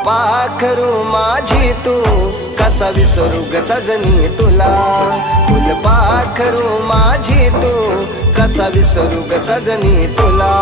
फुलपाखरू माझी तू कसा विसरू ग सजनी तुला फुलपाखरू माझी तू कसा विसरू ग सजनी तुला